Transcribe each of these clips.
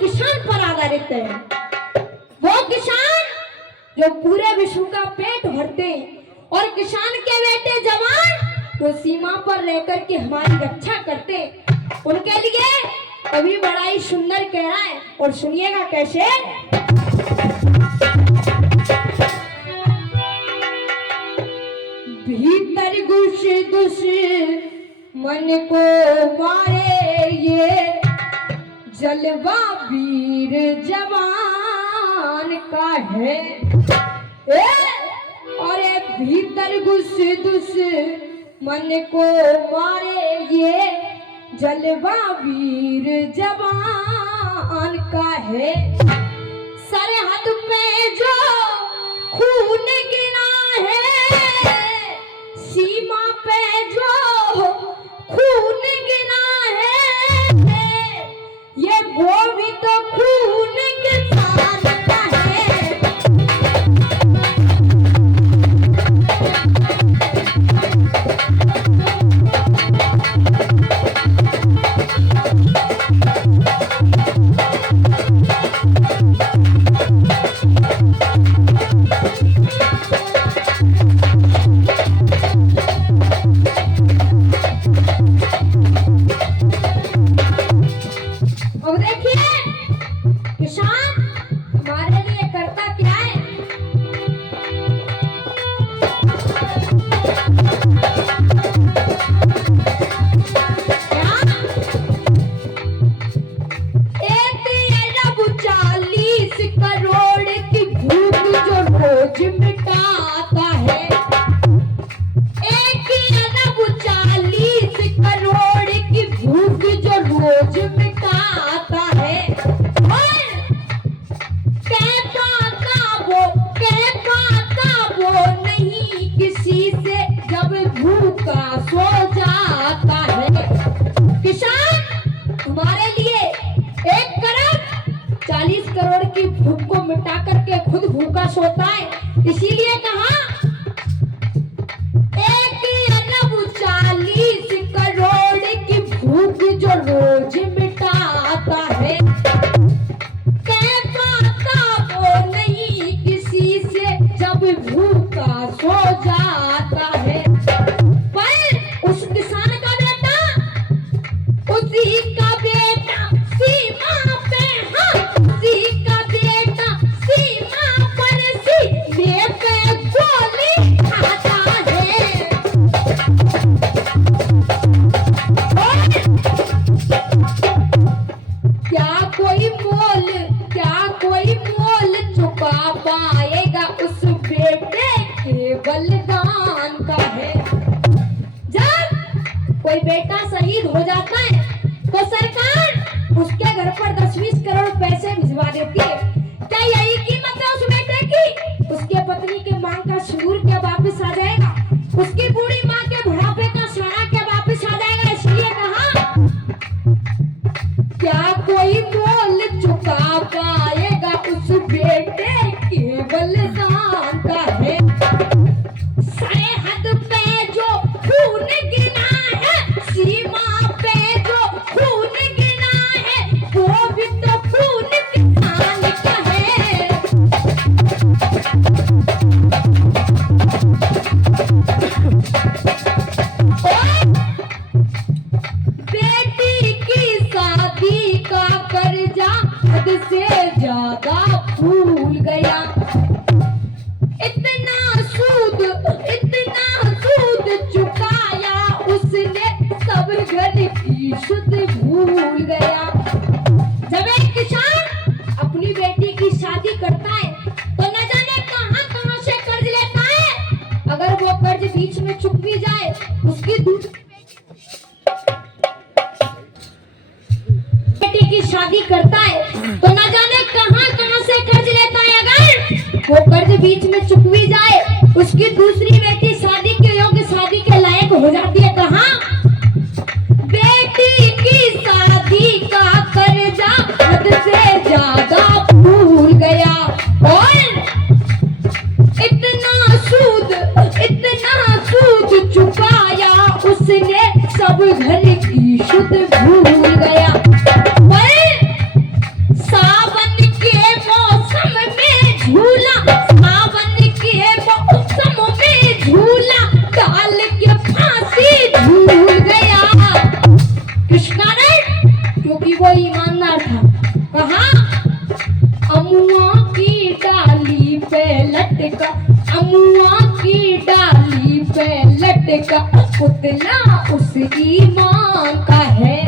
किसान पर आधारित है। वो किसान जो पूरे विश्व का पेट भरते हैं और किसान के बेटे जवान जो सीमा पर रहकर के हमारी रक्षा करते, उनके लिए कवि बड़ा ही सुंदर कह रहा है और सुनिएगा कैसे। भीतर घुस घुस मन को मारे ये जलवा वीर जवान का है। अरे भीतर घुस घुस मन को मारे ये जलवा वीर जवान का है। सरहद पे जो खून गिरा है, सीमा पे जो खून गिरा है, ये वो भी तो खून किसान का है। अब देखिए किसान हमारे लिए करता क्या है। एक अरब 40 करोड़ की भूख जो रोज मिटाता है। एक अरब 40 करोड़ की भूख जो रोज मिटाता है। और कह पाता वो नहीं किसी से जब भूखा सो जाता है। किसान हमारे लिए 1 करोड़ 40 की भूख को मिटा करके खुद भूखा सोता है। इसीलिए कहा 1 अरब 40 करोड़ की भूख जो रोज मिटाता है। कह पाता वो नहीं किसी से जब भूखा सो जाता है। पर उस किसान का बेटा, उसी का बेटा सीमा पे, हाँ उसी का बेटा सीमा पर सीने पे गोली खाता है। क्या कोई मोल चुका पाएगा उस बेटे के बलिदान का है। जब कोई बेटा शहीद हो जाता है तो सरकार उसके घर पर 10-20 करोड़ पैसे भिजवा देती है। क्या यही कीमत है उस बेटे की? उसके पत्नी के मांग का सिंदूर क्या वापिस आ जाएगा? उसकी बूढ़ी माँ के बुढ़ापे का सहारा क्या वापिस आ जाएगा? इसलिए कहा क्या कोई मोल चुका पाएगा उस बेटे के बलिदान का है। सरहद पे जो खून गिरा है, सीमा पे जो खून गिरा है, वो भी तो खून किसान का है। बेटी की शादी का कर्जा हद से ज्यादा भूल गया। इतना सूद चुकाया उसने, सब घर की शुद्ध भूल गया। जब एक किसान अपनी बेटी की शादी करता है तो न जाने कहां से कर्ज लेता है। अगर वो कर्ज बीच में चुक भी जाए, उसकी बेटी की शादी करता है तो न जाने कहां से कर्ज लेता है। अगर वो कर्ज बीच में चुक भी जाए, उसकी दूसरी बेटी शादी के योग्य, शादी के लायक हो जाती है। कहां बेटी की शादी का कर्जा हद से ज्यादा भूल गया। और इतना सूद चुकाया उसने, सब घर की शुद्ध भूल गया। पर समाचार था। कहा अमुआ की डाली पे लटका, अमुआ की डाली पे लटका पुतला उस ईमान का है।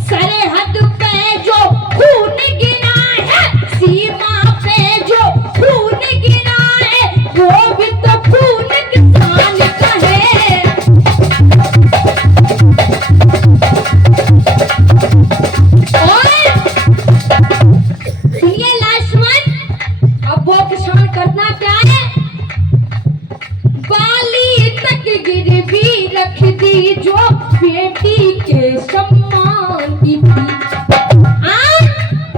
सरहद पे जो खून गिरा है, सीमा पे जो खून गिरा है, वो भी तो खून किसान का है। और सुनिए लाजवाब, अब वो किसान करना क्या है, बाली तक गिरवी रख दी जो बेटी के सम्मान की थी।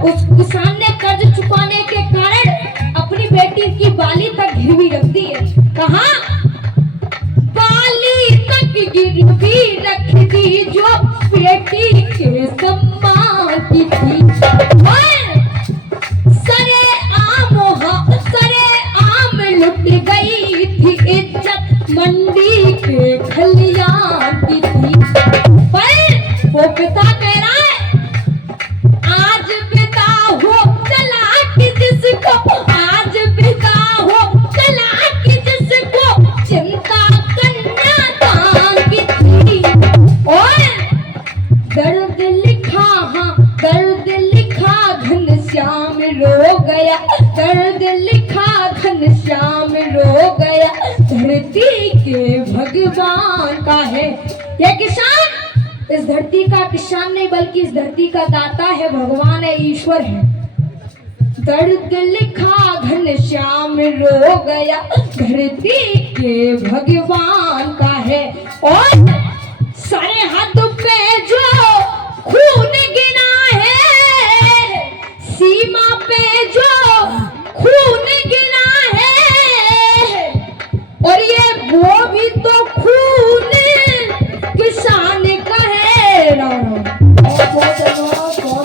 उस किसान ने कर्ज चुकाने के कारण अपनी बेटी की बाली तक गिरवी रख दी है। कहा बाली तक गिरवी रख दी जो बेटी के सम्मान की थी। सरे आम लुट गई थी इज्जत मंडी के खलियान की थी। पर वो पिता कह रहा है आज पिता हो चला कि जिसको, आज पिता हो चला कि जिसको चिंता कन्यादान की थी। और दर्द लिखा, हाँ दर्द लिखा घनश्याम रो गया, दर्द लिखा घनश्याम रो गया धरती के भगवान का है। ये किसान इस धरती का किसान नहीं बल्कि इस धरती का दाता है, भगवान है, ईश्वर है। दर्द लिखा घनश्याम रो गया धरती के भगवान का है। और